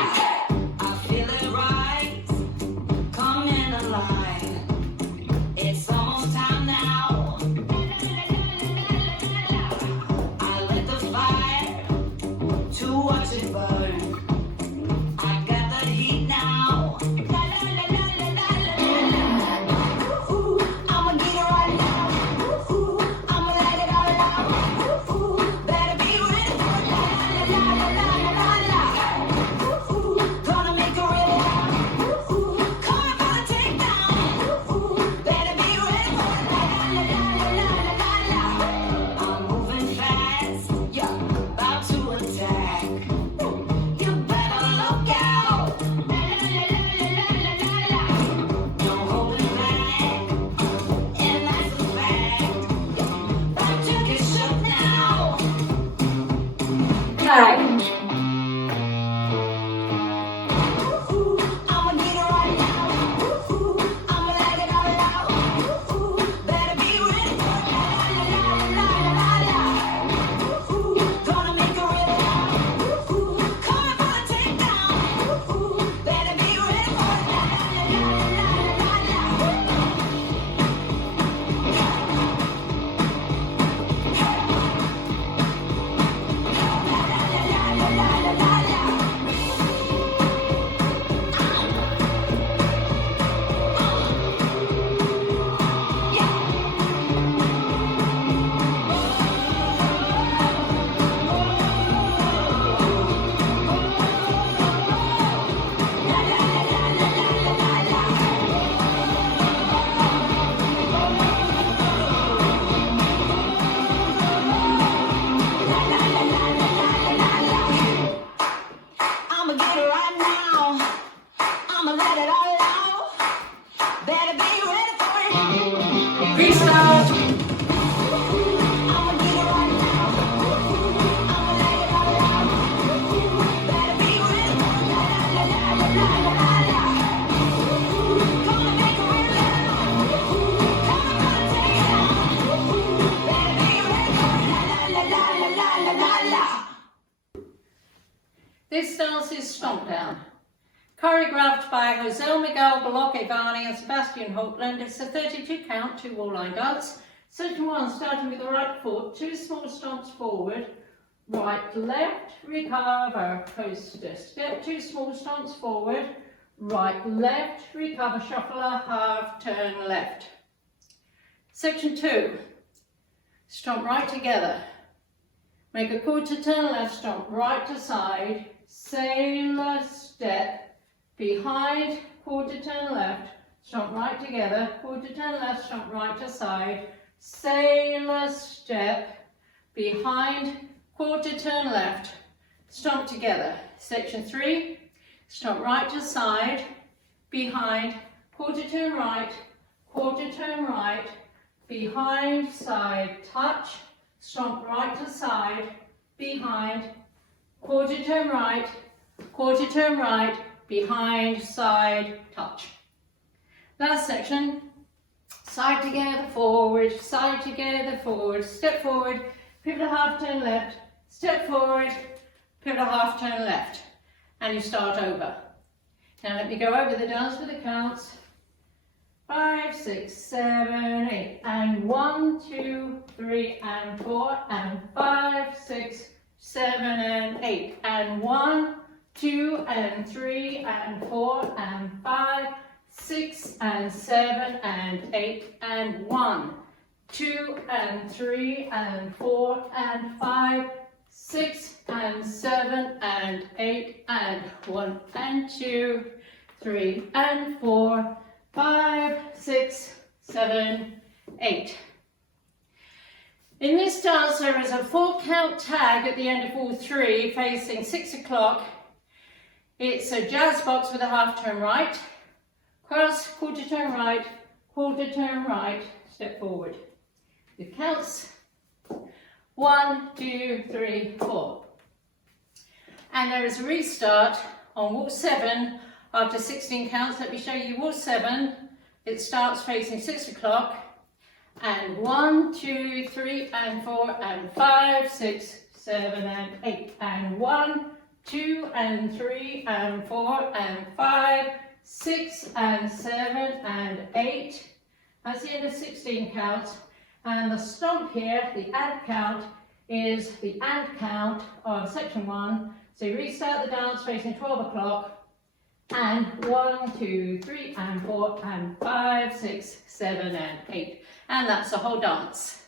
I feel it rise, coming alive. It's almost time now. I lit the fire to watch it burn. I got the heat now. Ooh, I'ma get it right now. Ooh, I'ma let it all out. Ooh, better be ready for it. Ooh, gonna make it really loud. Ooh, coming for the takedown. Ooh, better be ready for it. I'm moving fast, yeah, about to attack. You better look out. No holding back, and that's a fact. About to get shook now. Ooh, I'ma get it right now. Ooh, I'ma let it all out. Ooh, better be ready for it. Ooh, gonna make it really loud. Ooh, coming for the takedown. Ooh, better be ready for it. I'ma get it right now. I'ma let it all out. Better be ready for it. Restart. I'ma get it right now. I'ma let it all out. Better be ready for it. Gonna make it real loud. Coming for the takedown. Better be ready for it. This dance is Stomp Down. Choreographed by Jose Miguel Balocchivani and Sebastian Hochland. It's a 32 count, 2 wall-line dance. Section 1, starting with the right foot, 2 small stomps forward, right, left, recover, coaster, step, 2 small stomps forward, right, left, recover, shuffler, half, turn left. Section 2, stomp right together. Make a quarter turn left, stomp right to side, sailor step, behind, quarter turn left, stomp right together, quarter turn left, stomp right to side, sailor step, behind, quarter turn left, stomp together. Section 3, stomp right to side, behind, quarter turn right, behind, side, touch, stomp right to side, behind, quarter turn right, behind, side, touch. Last section, side together, forward, step forward, pivot a half turn left, step forward, pivot a half turn left, and you start over. Now let me go over the dance with the counts. 5, 6, 7, 8, and 1, 2, 3, and 4, and 5, 6, 7, and 8, and 1, 2, and 3, and 4, and 5, 6, and 7, and 8, and 1, 2, and 3, and 4, and 5, 6, and 7, and 8, and 1, and 2, 3, and 4, 5, 6, 7, 8. In this dance there is a 4 count tag at the end of all 3 facing 6 o'clock. It's a jazz box with a half turn right, cross, quarter turn right, step forward. It counts 1, 2, 3, 4. And there is a restart on wall 7 after 16 counts. Let me show you wall 7. It starts facing 6 o'clock. And 1, 2, 3, and 4, and 5, 6, 7, and 8. And 1, 2 and 3 and 4 and 5, 6 and 7 and 8. That's the end of 16 counts. And the stomp here, the add count, is the and count of section 1. So you restart the dance facing 12 o'clock. And 1, 2, 3 and 4 and 5, 6, 7 and 8. And that's the whole dance.